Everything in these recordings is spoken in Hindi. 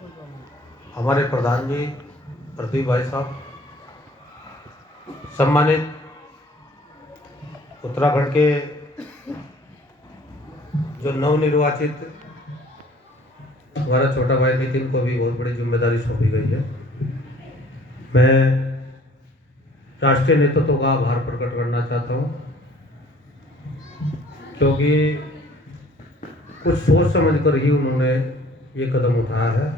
हमारे प्रधान जी प्रदीप भाई साहब, सम्मानित उत्तराखंड के जो नवनिर्वाचित हमारा छोटा भाई नितिन को भी बहुत बड़ी जिम्मेदारी सौंपी गई है। मैं राष्ट्रीय नेतृत्व का आभार प्रकट करना चाहता हूं, क्योंकि कुछ सोच समझ कर ही उन्होंने ये कदम उठाया है।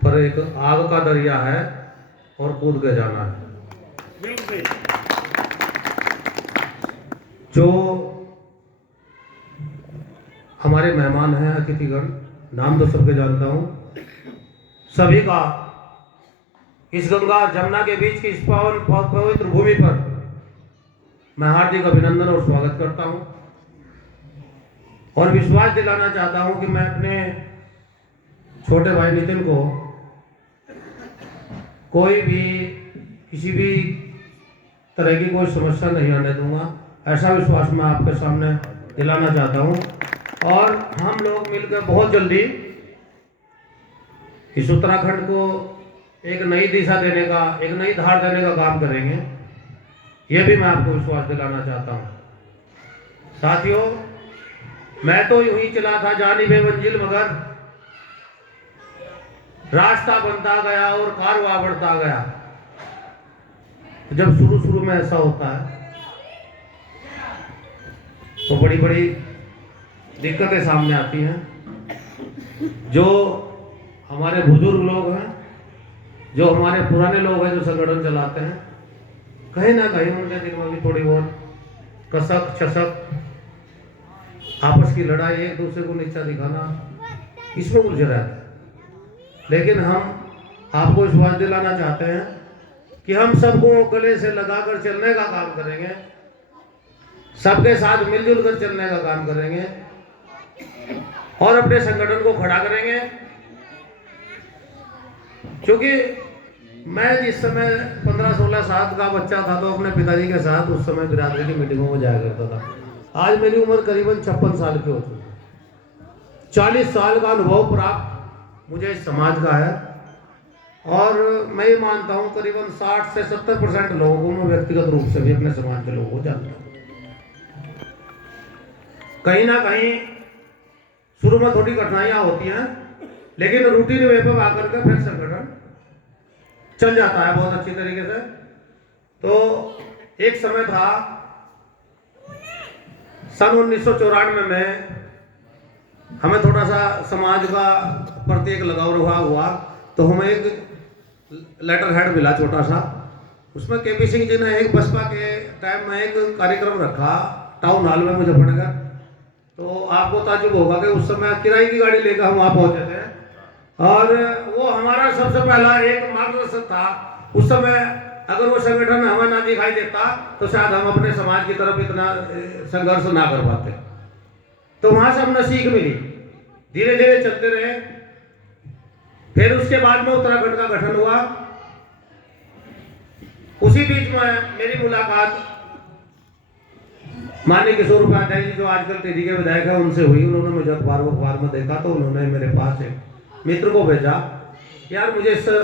पर एक आग का दरिया है और कूद के जाना है। जो हमारे मेहमान हैं, अतिथिगण, नाम तो सबके जानता हूं, सभी का इस गंगा जमुना के बीच की इस पावन पवित्र भूमि पर मैं हार्दिक अभिनंदन और स्वागत करता हूं और विश्वास दिलाना चाहता हूं कि मैं अपने छोटे भाई नितिन को कोई भी किसी भी तरह की कोई समस्या नहीं आने दूंगा। ऐसा विश्वास मैं आपके सामने दिलाना चाहता हूं और हम लोग मिलकर बहुत जल्दी इस उत्तराखंड को एक नई दिशा देने का, एक नई धार देने का काम करेंगे। यह भी मैं आपको विश्वास दिलाना चाहता हूं। साथियों, मैं तो यूं ही चला था जानिबे मंजिल, मगर रास्ता बनता गया और कारवां बढ़ता गया। जब शुरू में ऐसा होता है तो बड़ी बड़ी दिक्कतें सामने आती हैं। जो हमारे बुजुर्ग लोग हैं, जो हमारे पुराने लोग हैं, जो संगठन चलाते हैं, कहीं ना कहीं उनके दिल में भी थोड़ी बहुत कसक चसक, आपस की लड़ाई, एक दूसरे को नीचा दिखाना, इसमें उलझे रहते हैं। लेकिन हम आपको विश्वास दिलाना चाहते हैं कि हम सबको गले से लगाकर चलने का काम करेंगे, सबके साथ मिलजुल कर चलने का काम करेंगे और अपने संगठन को खड़ा करेंगे। क्योंकि मैं जिस समय 15-16 साल का बच्चा था तो अपने पिताजी के साथ उस समय बिरादरी की मीटिंगों में जाया करता था। आज मेरी उम्र करीबन 56 साल की हो चुकी है। 40 साल का अनुभव प्राप्त मुझे इस समाज का है और मैं ये मानता हूँ करीबन 60 से 70% लोगों को मैं व्यक्तिगत रूप से भी अपने समाज के लोगों को जानता हूँ। कहीं ना कहीं शुरू में थोड़ी कठिनाइयां होती हैं, लेकिन रूटीन वे पर आकर के फिर संगठन चल जाता है बहुत अच्छी तरीके से। तो एक समय था सन 1994 में, हमें थोड़ा सा समाज का प्रति एक लगाव हुआ तो हमें एक लेटर हेड मिला छोटा सा। उसमें केपी सिंह जी ने एक बसपा के टाइम में एक कार्यक्रम रखा टाउन हॉल में मुजफ्फरनगर। तो आपको ताजुब होगा कि उस समय किराए की गाड़ी लेकर हम वहाँ पहुंचे थे और वो हमारा सबसे पहला एक मार्गदर्शक था। उस समय अगर वो संगठन हमें ना दिखाई देता तो शायद हम अपने समाज की तरफ इतना संघर्ष ना कर पाते। तो वहां से हमने सीख मिली, धीरे धीरे चलते रहे। फिर उसके बाद में उत्तराखंड का गठन हुआ। उसी बीच में मेरी मुलाकात माननीय किशोर उपाध्याय जी, जो आजकल टेढ़ी के विधायक है, उनसे हुई। उन्होंने मुझे अखबार में देखा तो उन्होंने मेरे पास एक मित्र को भेजा, यार मुझे इससे,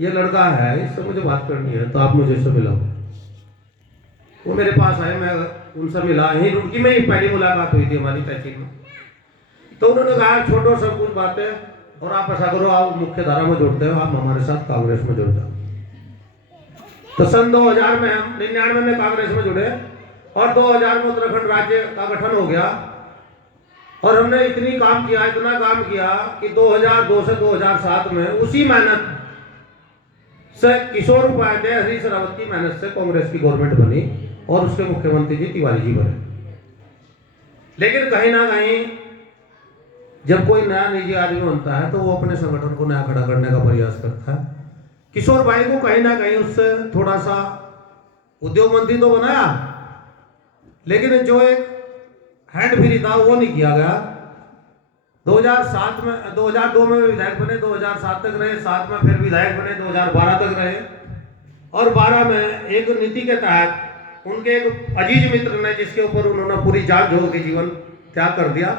ये लड़का है, इससे मुझे बात करनी है, तो आप मुझे इससे मिलाओ। वो मेरे पास आए, मैं उनसे मिला। यहीं रुड़की में ही पहली मुलाकात हुई थी हमारी तहसील में। तो उन्होंने कहा छोड़ो सब कुछ बातें और आप ऐसा करो, आप मुख्य धारा में जुड़ते हो, आप हमारे साथ कांग्रेस में जुड़ जाओ। तो सन 2000 में हम 99 में कांग्रेस में जुड़े और 2000 में उत्तराखंड राज्य का गठन हो गया। और हमने इतना काम किया कि 2002 से 2007 में उसी मेहनत से किशोर उपाध्याय, हरीश रावत की मेहनत से कांग्रेस की गवर्नमेंट बनी और उसके मुख्यमंत्री जी तिवारी जी बने। लेकिन कहीं ना कहीं जब कोई नया निजी आदमी बनता है तो वो अपने संगठन को नया खड़ा करने का प्रयास करता है। किशोर भाई को कहीं ना कहीं उससे थोड़ा सा उद्योग मंत्री तो बनाया, लेकिन जो एक हैंड फ्री था वो नहीं किया गया। 2002 में विधायक बने, 2007 तक रहे, 7 में फिर विधायक बने, 2012 तक रहे और 12 में एक नीति के तहत उनके एक अजीज मित्र ने, जिसके ऊपर उन्होंने पूरी जान झोंक के जीवन त्याग कर दिया,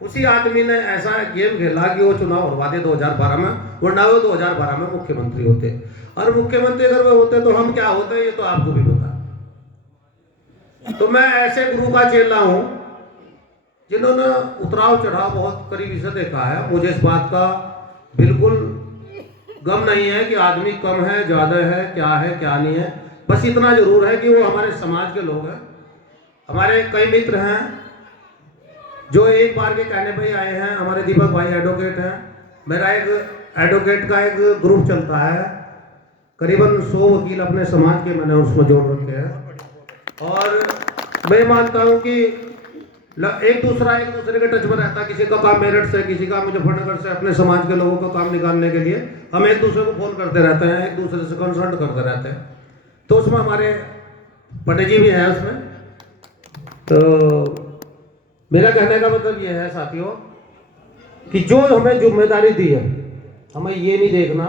उसी आदमी ने ऐसा गेम खेला कि वो चुनाव हरवा दे 2012 में, वरना वो 2012 में मुख्यमंत्री होते। और मुख्यमंत्री अगर वो होते तो हम क्या होते ये तो आपको भी पता। तो मैं ऐसे गुरु का चेला हूं जिन्होंने उतराव चढ़ाव बहुत करीबी से देखा है। मुझे इस बात का बिल्कुल गम नहीं है कि आदमी कम है ज्यादा है क्या नहीं है। बस इतना जरूर है कि वो हमारे समाज के लोग हैं। हमारे कई मित्र हैं जो एक बार के कहने पे ही आए हैं। हमारे दीपक भाई एडवोकेट हैं। मेरा एक एडवोकेट का एक ग्रुप चलता है, करीबन 100 वकील अपने समाज के मैंने उसमें जोड़ रखे हैं। और मैं मानता हूं कि एक दूसरे के टच में रहता है। किसी का काम मेरठ से, किसी का मुजफ्फरनगर से, अपने समाज के लोगों का काम निकालने के लिए हम एक दूसरे को फोन करते रहते हैं, एक दूसरे से कंसल्ट करते रहते हैं। तो उसमें हमारे पंडित जी भी हैं उसमें। तो मेरा कहने का मतलब ये है साथियों कि जो हमें जिम्मेदारी दी है, हमें ये नहीं देखना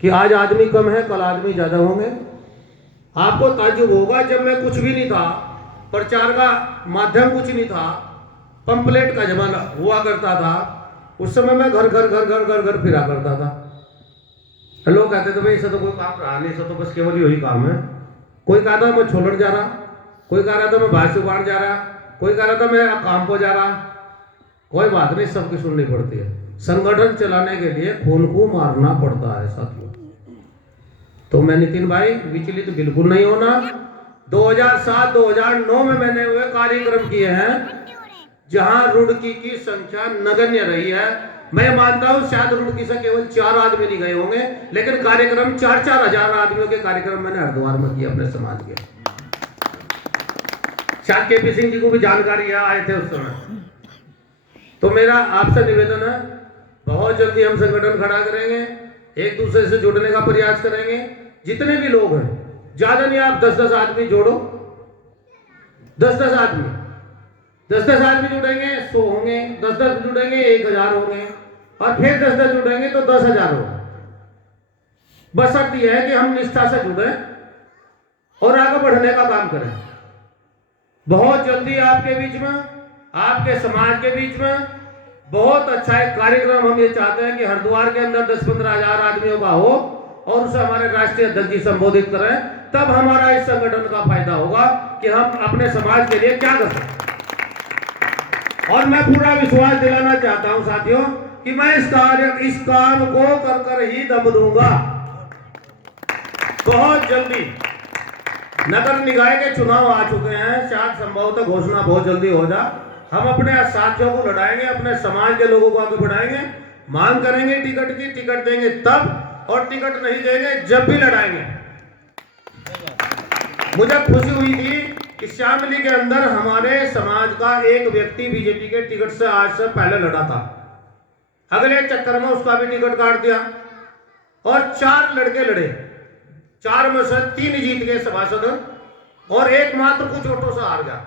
कि आज आदमी कम है कल आदमी ज्यादा होंगे। आपको ताज्जुब होगा, जब मैं कुछ भी नहीं था, प्रचार का माध्यम कुछ नहीं था, पंपलेट का जमाना हुआ करता था, उस समय मैं घर घर फिरा करता था। लोग कहते थे भाई इससे तो कोई काम रहा नहीं, इससे तो बस केवल यही काम है। कोई कहा था मैं छोलड़ जा रहा, कोई कह रहा था मैं भाई सुबान जा रहा, कोई कह रहा था मैं काम को जा रहा। कोई बात नहीं, सबकी सुननी पड़ती है। संगठन चलाने के लिए खून को मारना पड़ता है साथियों। तो मैं नितिन भाई विचलित बिल्कुल नहीं होना। 2007-2009 में मैंने वे कार्यक्रम किए हैं जहां रुड़की की संख्या नगण्य रही है। मैं मानता हूं शायद रुड़की से केवल 4 आदमी नहीं गए होंगे, लेकिन कार्यक्रम 4-4 हजार आदमियों के कार्यक्रम मैंने हरिद्वार में किए अपने समाज के। शायद केपी सिंह जी को भी जानकारी है, आए थे उस समय। तो मेरा आपसे निवेदन है, बहुत जल्दी हम संगठन खड़ा करेंगे, एक दूसरे से जुड़ने का प्रयास करेंगे। जितने भी लोग हैं, ज्यादा नहीं, आप 10-10 आदमी जोड़ो, 10-10 आदमी, 10-10 आदमी जुड़ेंगे 100 होंगे, 10-10 जुड़ेंगे 1000 होंगे, और फिर 10-10 जुड़ेंगे तो 10,000 होगा। बस शर्त यह है कि हम निष्ठा से जुड़े और आगे बढ़ने का काम करें। बहुत जल्दी आपके बीच में, आपके समाज के बीच में बहुत अच्छा एक कार्यक्रम हम ये चाहते हैं कि हरिद्वार के अंदर 10-15 हजार आदमियों का हो और उसे हमारे राष्ट्रीय अध्यक्ष जी संबोधित करें। तब हमारा इस संगठन का फायदा होगा कि हम अपने समाज के लिए क्या कर सकते। और मैं पूरा विश्वास दिलाना चाहता हूं साथियों कि मैं इस काम को कर ही दम दूंगा। बहुत जल्दी नगर निकाय के चुनाव आ चुके हैं, शायद संभवतः घोषणा बहुत जल्दी हो जाए। हम अपने साथियों को लड़ाएंगे, अपने समाज के लोगों को आगे बढ़ाएंगे, मांग करेंगे टिकट की, टिकट देंगे तब, और टिकट नहीं देंगे जब भी लड़ाएंगे। मुझे खुशी हुई थी कि शामली के अंदर हमारे समाज का एक व्यक्ति बीजेपी के टिकट से आज से पहले लड़ा था। अगले चक्कर में उसका भी टिकट काट दिया और 4 लड़के लड़े, 4 में से 3 जीत गए सभासद और एक मात्र कुछ वोटों से हार गया।